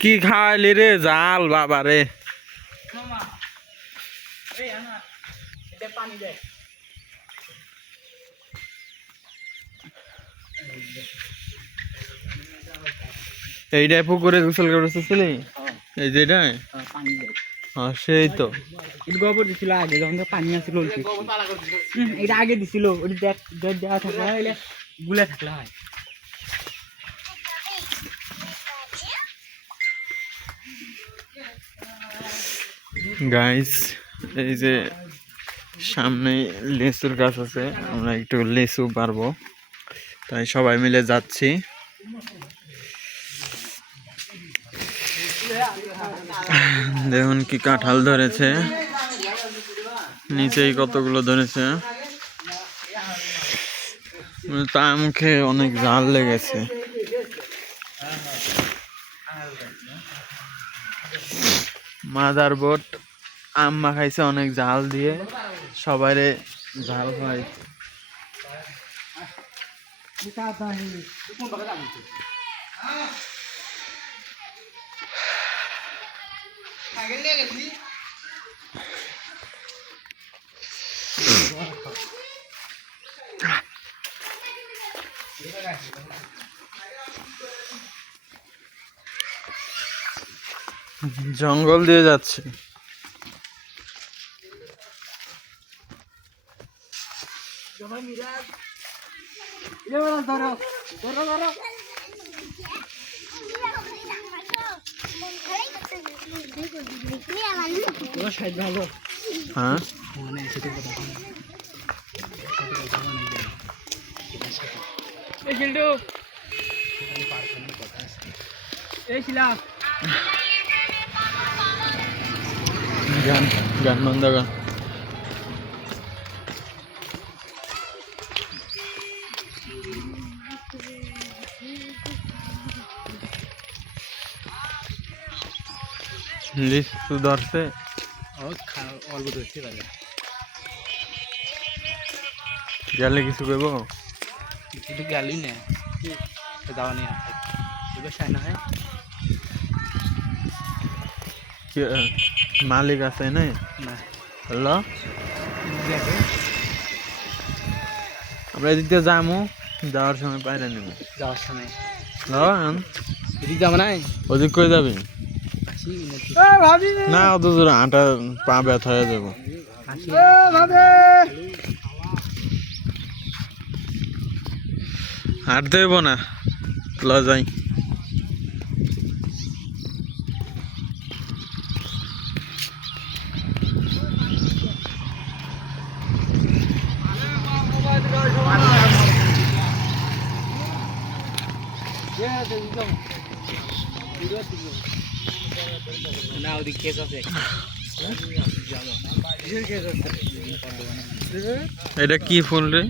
কি খাওয়াইলি রে জাল বাবা রে এইটাই পুকুরে গোসল করেছিলি এই যেটাই হ্যাঁ সেই তো গোবর দিছিল আগে যখন পানি আসছিল এটা আগে দিছিল ওটা দেওয়া থাকলে হয় গুলে থাকলে হয় গাইস এই যে সামনে লেচুর গাছ আছে আমরা একটু লেচু পারবো তাই সবাই মিলে যাচ্ছি দেখুন কি কাঁঠাল ধরেছে নিচেই কতগুলো ধরেছে তা মুখে অনেক জাল লেগেছে মাদার বোট আম মাখাইছে অনেক জাল দিয়ে সবাইরে জাল হয় জঙ্গল দিয়ে যাচ্ছে হ্যাঁ গান গান বন্ধ গান লিচু ধরছে অল্প ধরতে পারে গেলে কিছু করবো কিছু গেলই না যাওয়া নেই এবার সাই না হয় মালিক আছে না হ্যালো আমরা এদিকে যাবো যাওয়ার সময় পাইরে নেব যাওয়ার সময় এদিক যাবো না ওদিক করে যাবি না অত দূর হাঁটা পা ব্যথা হয়ে যাবো হাঁটতে হইব না ল যাই না ওদিক কেস আছে এটা কি ফুল রে